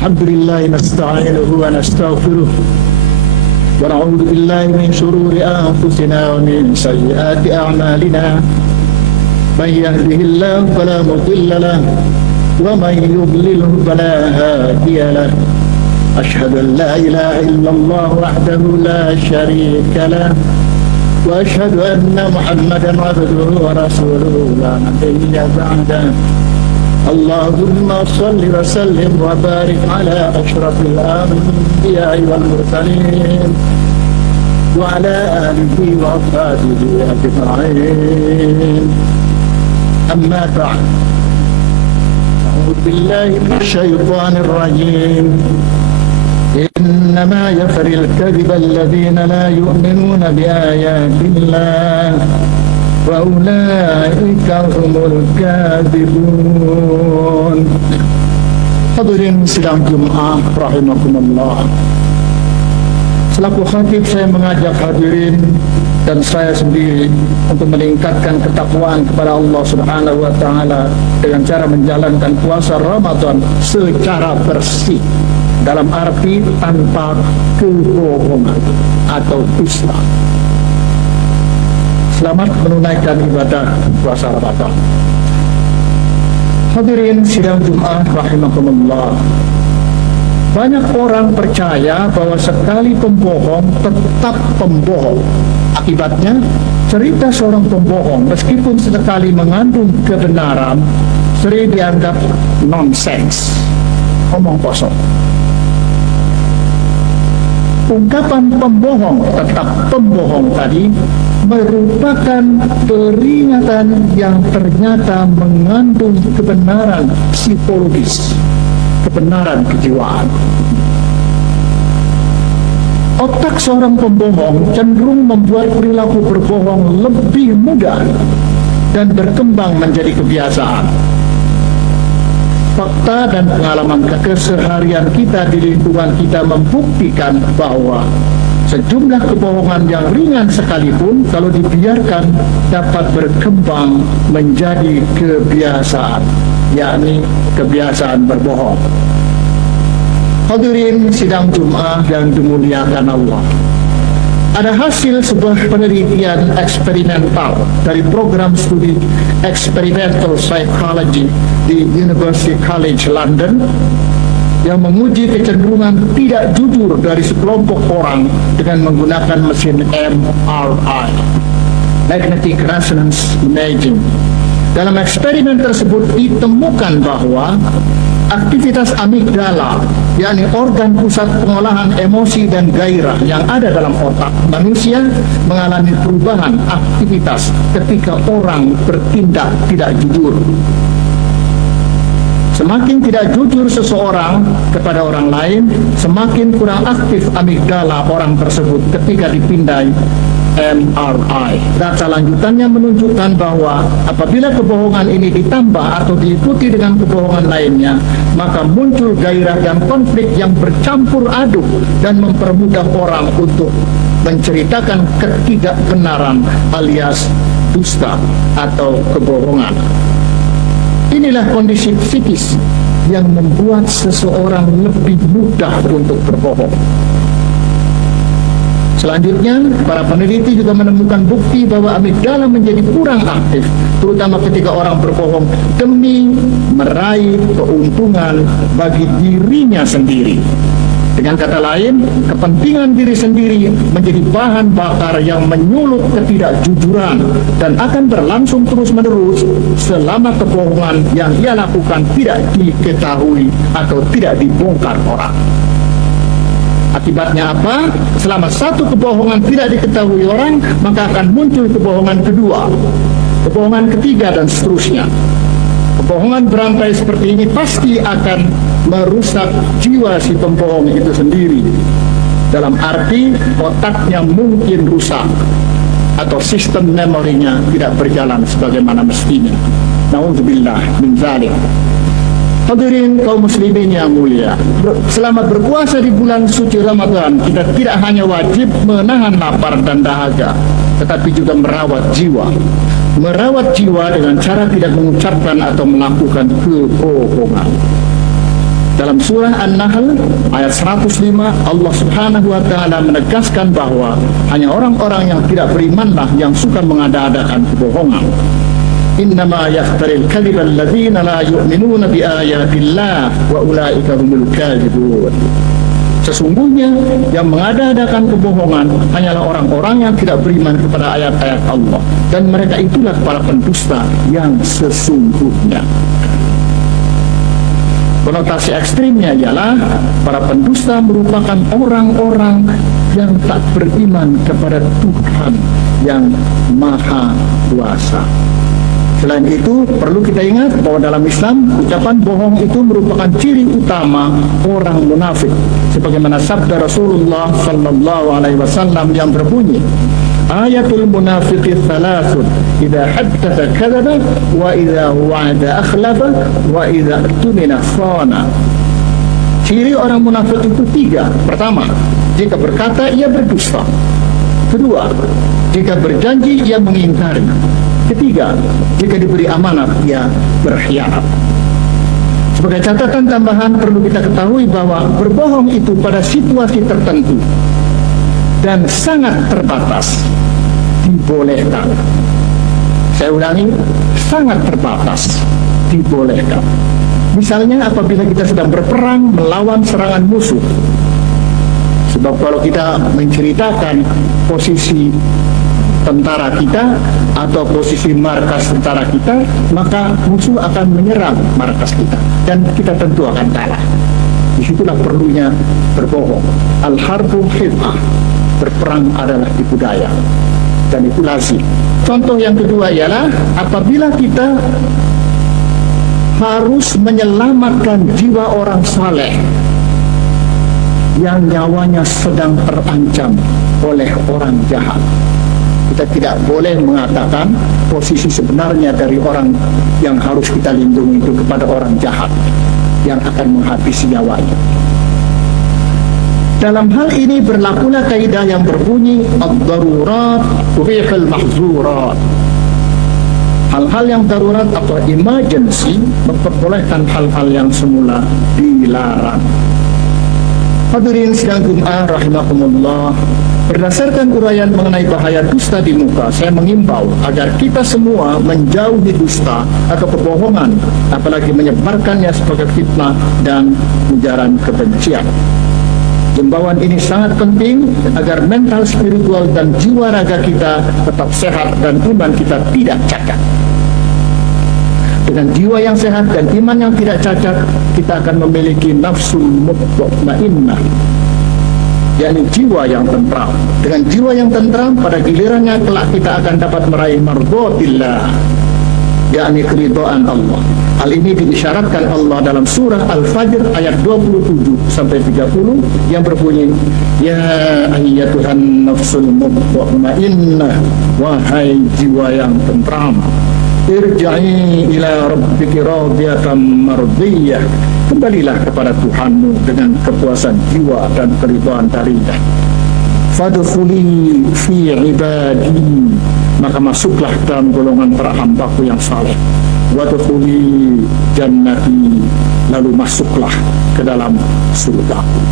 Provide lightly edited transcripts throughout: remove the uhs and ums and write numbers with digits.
الحمد لله نستعينه ونستغفره ونعوذ بالله من شرور أنفسنا ومن سيئات أعمالنا من يهده الله فلا مضل له ومن يضلله فلا هادي له أشهد أن لا إله إلا الله وحده لا شريك له وأشهد أن محمدا عبده ورسوله لا نبي بعده اللهم صل وسلم وبارك على أشرف الأنبياء والمرسلين وعلى آله وأصحابه أجمعين أما بعد أعوذ بالله من الشيطان الرجيم إنما يفتري الكذب الذين لا يؤمنون بآيات الله وأولئك هم الكاذبون. Hadirin sidang Jumat rahimakumullah. Selaku khatib saya mengajak hadirin dan saya sendiri untuk meningkatkan ketakwaan kepada Allah Subhanahu wa taala dengan cara menjalankan puasa Ramadan secara bersih, dalam arti tanpa kebohongan atau dusta. Selamat menunaikan ibadah puasa Ramadan. Hadirin sidang Jumat rahimakumullah. Banyak orang percaya bahwa sekali pembohong tetap pembohong. Akibatnya, cerita seorang pembohong meskipun sesekali mengandung kebenaran sering dianggap nonsens, omong kosong. Ungkapan pembohong tetap pembohong tadi merupakan peringatan yang ternyata mengandung kebenaran psikologis, kebenaran kejiwaan. Otak seorang pembohong cenderung membuat perilaku berbohong lebih mudah dan berkembang menjadi kebiasaan. Fakta dan pengalaman keseharian kita di lingkungan kita membuktikan bahwa sejumlah kebohongan yang ringan sekalipun kalau dibiarkan dapat berkembang menjadi kebiasaan, yakni kebiasaan berbohong. Hadirin sidang Jumat yang dimuliakan Allah. Ada hasil sebuah penelitian eksperimental dari program studi Experimental Psychology di University College London yang menguji kecenderungan tidak jujur dari sekelompok orang dengan menggunakan mesin MRI, Magnetic Resonance Imaging. Dalam eksperimen tersebut ditemukan bahwa aktivitas amigdala, yakni organ pusat pengolahan emosi dan gairah yang ada dalam otak manusia, mengalami perubahan aktivitas ketika orang bertindak tidak jujur. Semakin tidak jujur seseorang kepada orang lain, semakin kurang aktif amigdala orang tersebut ketika dipindai MRI. Data lanjutannya menunjukkan bahwa apabila kebohongan ini ditambah atau diikuti dengan kebohongan lainnya, maka muncul gairah dan konflik yang bercampur aduk dan mempermudah orang untuk menceritakan ketidakbenaran alias dusta atau kebohongan. Inilah kondisi psikis yang membuat seseorang lebih mudah untuk berbohong. Selanjutnya, para peneliti juga menemukan bukti bahwa amigdala menjadi kurang aktif, terutama ketika orang berbohong demi meraih keuntungan bagi dirinya sendiri. Dengan kata lain, kepentingan diri sendiri menjadi bahan bakar yang menyulut ketidakjujuran dan akan berlangsung terus-menerus selama kebohongan yang ia lakukan tidak diketahui atau tidak dibongkar orang. Akibatnya apa? Selama satu kebohongan tidak diketahui orang, maka akan muncul kebohongan kedua, kebohongan ketiga, dan seterusnya. Kebohongan berantai seperti ini pasti akan merusak jiwa si pembohong itu sendiri. Dalam arti otaknya mungkin rusak atau sistem memorinya tidak berjalan sebagaimana mestinya. Na'udzubillah min dzalik. Hadirin kaum muslimin yang mulia, selama berpuasa di bulan suci Ramadan, kita tidak hanya wajib menahan lapar dan dahaga, tetapi juga merawat jiwa. Merawat jiwa dengan cara tidak mengucapkan atau melakukan kebohongan. Dalam surah An-Nahl ayat 105 Allah Subhanahu wa taala menegaskan bahwa hanya orang-orang yang tidak berimanlah yang suka mengada-adakan kebohongan. Innama yaftaril kadhiba alladziina la yu'minuuna biaayatillah wa ulaika humul kadhibun. Sesungguhnya yang mengada-adakan kebohongan hanyalah orang-orang yang tidak beriman kepada ayat-ayat Allah, dan mereka itulah para pendusta yang sesungguhnya. Konotasi ekstrimnya ialah para pendusta merupakan orang-orang yang tak beriman kepada Tuhan yang Maha Kuasa. Selain itu, perlu kita ingat bahwa dalam Islam, ucapan bohong itu merupakan ciri utama orang munafik. Sebagaimana sabda Rasulullah sallallahu alaihi wasallam yang berbunyi, ayatul munafiqi thalathun, idza haddatha kadzaba wa idza wa'ada akhlafa wa idza tumina khana. Ciri orang munafik itu tiga. Pertama, jika berkata ia berdusta. Kedua, jika berjanji ia mengingkari. Ketiga, jika diberi amanat ia berkhianat. Sebagai catatan tambahan, perlu kita ketahui bahwa berbohong itu pada situasi tertentu dan sangat terbatas dibolehkan. Saya ulangi, sangat terbatas dibolehkan. Misalnya apabila kita sedang berperang melawan serangan musuh. Sebab kalau kita menceritakan posisi tentara kita atau posisi markas tentara kita, maka musuh akan menyerang markas kita dan kita tentu akan kalah. Disitulah perlunya berbohong. Al-harbu khid'ah, berperang adalah tipu daya, dan itu lazim. Contoh yang kedua ialah apabila kita harus menyelamatkan jiwa orang saleh yang nyawanya sedang terancam oleh orang jahat. Kita tidak boleh mengatakan posisi sebenarnya dari orang yang harus kita lindungi itu kepada orang jahat yang akan menghabisi nyawanya. Dalam hal ini berlakulah kaidah yang berbunyi ad-darurat tubihul mahzurat. Hal-hal yang darurat atau emergency memperbolehkan hal-hal yang semula dilarang. Hadirin sidang Jumat rahimakumullah, berdasarkan uraian mengenai bahaya dusta di muka, saya mengimbau agar kita semua menjauhi dusta atau kebohongan, apalagi menyebarkannya sebagai fitnah dan ujaran kebencian. Himbauan ini sangat penting agar mental, spiritual, dan jiwa raga kita tetap sehat dan iman kita tidak cacat. Dengan jiwa yang sehat dan iman yang tidak cacat, kita akan memiliki nafsul mutmainnah, yakni jiwa yang tentram. Dengan jiwa yang tentram, pada gilirannya kelak kita akan dapat meraih mardhatillah, yakni keridhaan Allah. Hal ini diisyaratkan Allah dalam surah Al-Fajr ayat 27-30 yang berbunyi, ya ayyatuhan nafsul mutmainnah, wahai jiwa yang tentram, irja'i ila rabbiki radiyatan mardiyah, kembalilah kepada Tuhanmu dengan kepuasan jiwa dan keridhaan darinya. Fadkhuli fi ibadi, maka masuklah dalam golongan para hambaku yang saleh. Wadkhuli jannati, lalu masuklah ke dalam surgaku.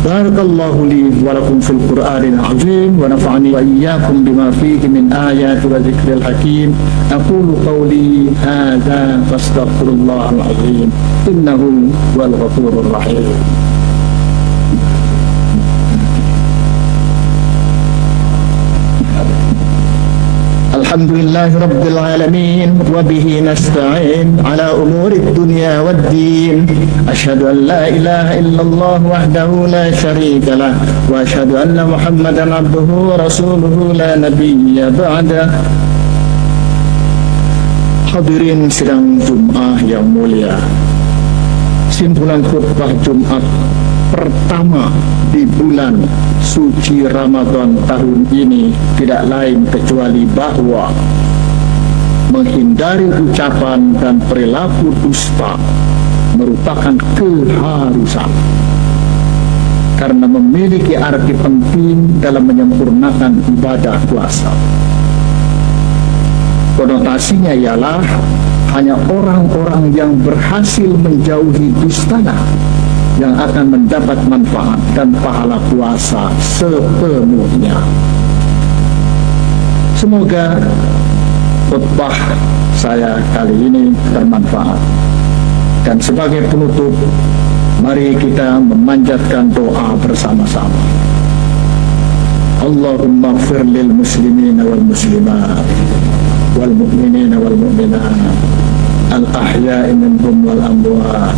Barakallahu li wa lakum fil Qur'anil azim wa nafa'ani wa iyyakum bima fihi min ayati wa dzikril hakim. Aqulu qawli hadza fastaghfirullahal azim innahu wal ghafurur rahim. Alhamdulillahi Rabbil Alamin, wa bihi nasta'in ala umuri dunya waddin. Ashhadu an la ilaha illallah wahdahu la sharika lah, wa ashhadu anna Muhammadan abduhu wa rasuluhu la nabiyya ba'da. Hadirin sidang Jumat yang mulia, simpulan khutbah Jumat pertama di bulan suci Ramadan tahun ini tidak lain kecuali bahwa menghindari ucapan dan perilaku dusta merupakan keharusan karena memiliki arti penting dalam menyempurnakan ibadah puasa. Konotasinya ialah hanya orang-orang yang berhasil menjauhi dustanya yang akan mendapat manfaat dan pahala puasa sepenuhnya. Semoga khutbah saya kali ini bermanfaat. Dan sebagai penutup, mari kita memanjatkan doa bersama-sama. Allahumma ighfir lil muslimina wal muslimat wal mu'minina wal mu'minat al ahya'i minhum wal amwat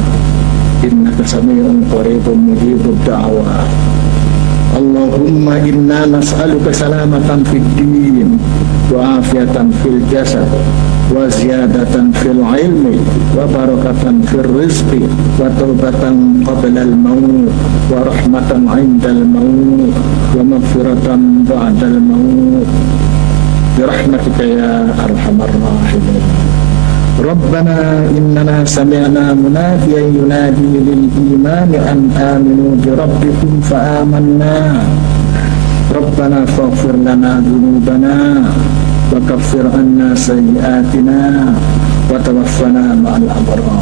innaka sami'un qaribun mujibud da'wat. Allahumma inna nas'aluka salamatan fid din wa afiatan fil jasad wa ziyadatan fil ilmi wa barakatan fil rizqi wa taubatan qabla al maut wa rahmatan 'inda al maut wa maghfiratan ba'da al maut bi rahmatika ya arhamar rahimin. Rabbana innana sami'na munadiyan yunadi lil imani an aminu bi rabbikum fa amanna. Rabbana faghfir lana dhunubana wa kaffir anna sayyi'atina wa tawaffana ma'al abrar.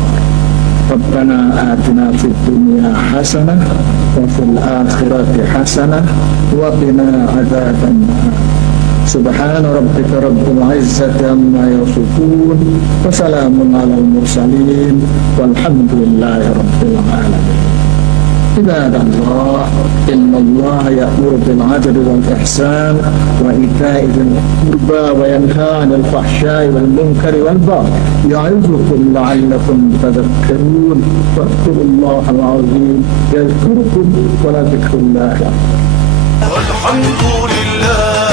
Rabbana atina fid dunya hasanah wa fil akhirati hasanah wa qina adzabannar. Subhana rabbika rabbil izzati amma yasifun wa salamun alal mursalin walhamdulillahi rabbil alamin. Ibadallah, innallaha ya'muru bil 'adli wal ihsan wa ita'i dzil qurba wa yanha 'anil fahsya'i wal munkari wal baghi ya'izukum la'allakum tadhakkarun. Fadhkurullahal 'azim yadhkurkum wa la dhikrullahi. Walhamdulillah.